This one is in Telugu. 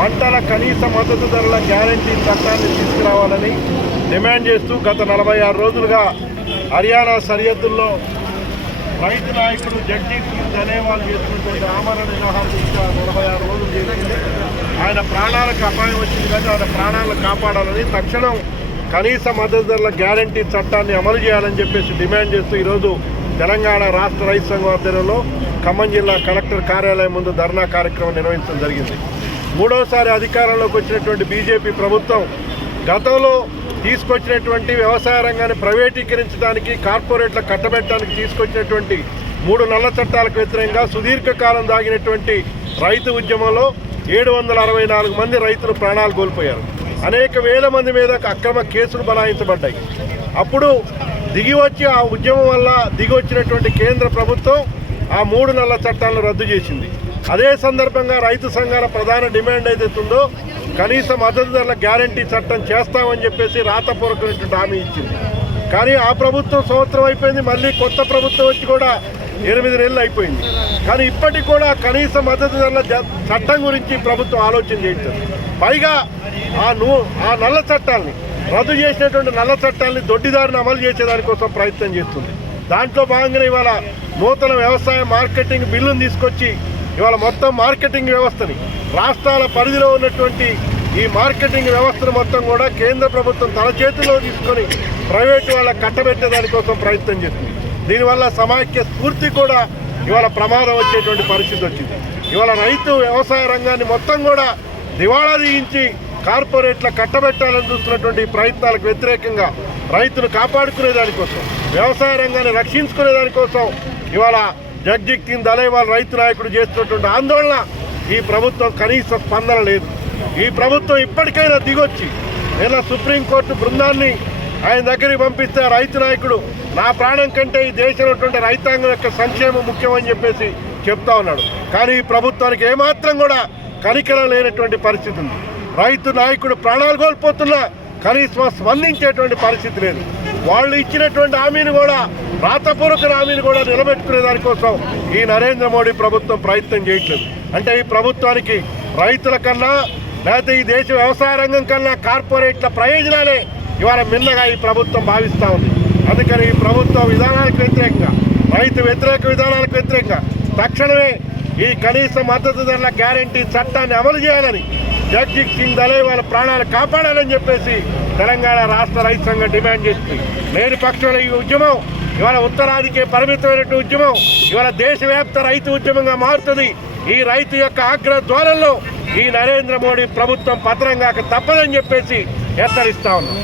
పంటల కనీస మద్దతు ధరల గ్యారంటీ చట్టాన్ని తీసుకురావాలని డిమాండ్ చేస్తూ గత 46 రోజులుగా హర్యానా సరిహద్దుల్లో రైతు నాయకుడు జగదీప్ సింగ్ ధనేవాల్ చేస్తున్నటువంటి ఆమరణ నిరాహార దీక్ష 46 రోజులు చేసింది. ఆయన ప్రాణాలకు అపాయం వచ్చింది కానీ ఆయన ప్రాణాలను కాపాడాలని తక్షణం కనీస మద్దతు ధరల గ్యారంటీ చట్టాన్ని అమలు చేయాలని చెప్పేసి డిమాండ్ చేస్తూ ఈరోజు తెలంగాణ రాష్ట్ర రైతు సంఘం ఆధ్వర్యంలో ఖమ్మం జిల్లా కలెక్టర్ కార్యాలయం ముందు ధర్నా కార్యక్రమం నిర్వహించడం జరిగింది. మూడోసారి అధికారంలోకి వచ్చినటువంటి బీజేపీ ప్రభుత్వం గతంలో తీసుకొచ్చినటువంటి వ్యవసాయ రంగాన్ని ప్రైవేటీకరించడానికి, కార్పొరేట్ల కట్టబెట్టడానికి తీసుకొచ్చినటువంటి 3 నల్ల చట్టాలకు వ్యతిరేకంగా సుదీర్ఘకాలం సాగినటువంటి రైతు ఉద్యమంలో 764 మంది రైతులు ప్రాణాలు కోల్పోయారు. అనేక వేల మంది మీద అక్రమ కేసులు బనాయించబడ్డాయి. అప్పుడు దిగివచ్చి ఆ ఉద్యమం వల్ల దిగివచ్చినటువంటి కేంద్ర ప్రభుత్వం ఆ 3 నల్ల చట్టాలను రద్దు చేసింది. అదే సందర్భంగా రైతు సంఘాల ప్రధాన డిమాండ్ ఏదైతుందో కనీస మద్దతు ధరల గ్యారంటీ చట్టం చేస్తామని చెప్పేసి రాతపూర్వకమైనటువంటి హామీ ఇచ్చింది. కానీ ఆ ప్రభుత్వం సంవత్సరం అయిపోయింది, మళ్ళీ కొత్త ప్రభుత్వం వచ్చి కూడా 8 నెలలు అయిపోయింది. కానీ ఇప్పటికి కూడా కనీస మద్దతు ధరల చట్టం గురించి ప్రభుత్వం ఆలోచన చేయట్లేదు. పైగా ఆ నల్ల చట్టాలని రద్దు చేసినటువంటి నల్ల చట్టాలని దొడ్డిదారిని అమలు చేసేదానికోసం ప్రయత్నం చేస్తుంది. దాంట్లో భాగంగా ఇవాళ నూతన వ్యవసాయ మార్కెటింగ్ బిల్లును తీసుకొచ్చి ఇవాళ మొత్తం మార్కెటింగ్ వ్యవస్థని, రాష్ట్రాల పరిధిలో ఉన్నటువంటి ఈ మార్కెటింగ్ వ్యవస్థను మొత్తం కూడా కేంద్ర ప్రభుత్వం తన చేతుల్లో తీసుకొని ప్రైవేటు వాళ్ళకి కట్టబెట్టేదానికోసం ప్రయత్నం చేస్తుంది. దీనివల్ల సమాఖ్య స్ఫూర్తి కూడా ఇవాళ ప్రమాదం వచ్చేటువంటి పరిస్థితి వచ్చింది. ఇవాళ రైతు వ్యవసాయ రంగాన్ని మొత్తం కూడా దివాళా తీయించి కార్పొరేట్ల కట్టబెట్టాలని చూస్తున్నటువంటి ప్రయత్నాలకు వ్యతిరేకంగా రైతును కాపాడుకునే దానికోసం, వ్యవసాయ రంగాన్ని రక్షించుకునే దానికోసం ఇవాళ జగదీప్ సింగ్ ధనేవాల్ రైతు నాయకుడు చేస్తున్నటువంటి ఆందోళన ఈ ప్రభుత్వం కనీస స్పందన లేదు. ఈ ప్రభుత్వం ఇప్పటికైనా దిగొచ్చి నిన్న సుప్రీంకోర్టు బృందాన్ని ఆయన దగ్గరికి పంపిస్తే రైతు నాయకుడు నా ప్రాణం కంటే ఈ దేశంలో ఉన్నటువంటి రైతాంగం యొక్క సంక్షేమం ముఖ్యమని చెప్పేసి చెప్తా ఉన్నాడు. కానీ ఈ ప్రభుత్వానికి ఏమాత్రం కూడా కనికరం లేనటువంటి పరిస్థితి ఉంది. రైతు నాయకుడు ప్రాణాలు కోల్పోతున్నా కనీసం స్పందించేటువంటి పరిస్థితి లేదు. వాళ్ళు ఇచ్చినటువంటి హామీని కూడా, రాతపూర్వక హామీని కూడా నిలబెట్టుకునే దానికోసం ఈ నరేంద్ర మోడీ ప్రభుత్వం ప్రయత్నం చేయట్లేదు. అంటే ఈ ప్రభుత్వానికి రైతుల కన్నా లేకపోతే ఈ దేశ వ్యవసాయ రంగం కన్నా కార్పొరేట్ల ప్రయోజనాలే ఇవాళ మిన్నగా ఈ ప్రభుత్వం భావిస్తూ ఉంది. అందుకని ఈ ప్రభుత్వ విధానాలకు వ్యతిరేకంగా, రైతు వ్యతిరేక విధానాలకు వ్యతిరేకంగా తక్షణమే ఈ కనీస మద్దతు ధరల గ్యారంటీ చట్టాన్ని అమలు చేయాలని, జగదీప్ సింగ్ ధనేవాల్ ప్రాణాలు కాపాడాలని చెప్పేసి తెలంగాణ రాష్ట్ర రైతు సంఘం డిమాండ్ చేస్తుంది. లేని పక్షంలో ఈ ఉద్యమం ఇవాళ ఉత్తరాదికే పరిమితమైనటువంటి ఉద్యమం ఇవాళ దేశవ్యాప్త రైతు ఉద్యమంగా మారుతుంది. ఈ రైతు యొక్క ఆగ్రహ ద్వారంలో ఈ నరేంద్ర మోడీ ప్రభుత్వం పతనంగాక తప్పదని చెప్పేసి హెచ్చరిస్తా ఉన్నాం.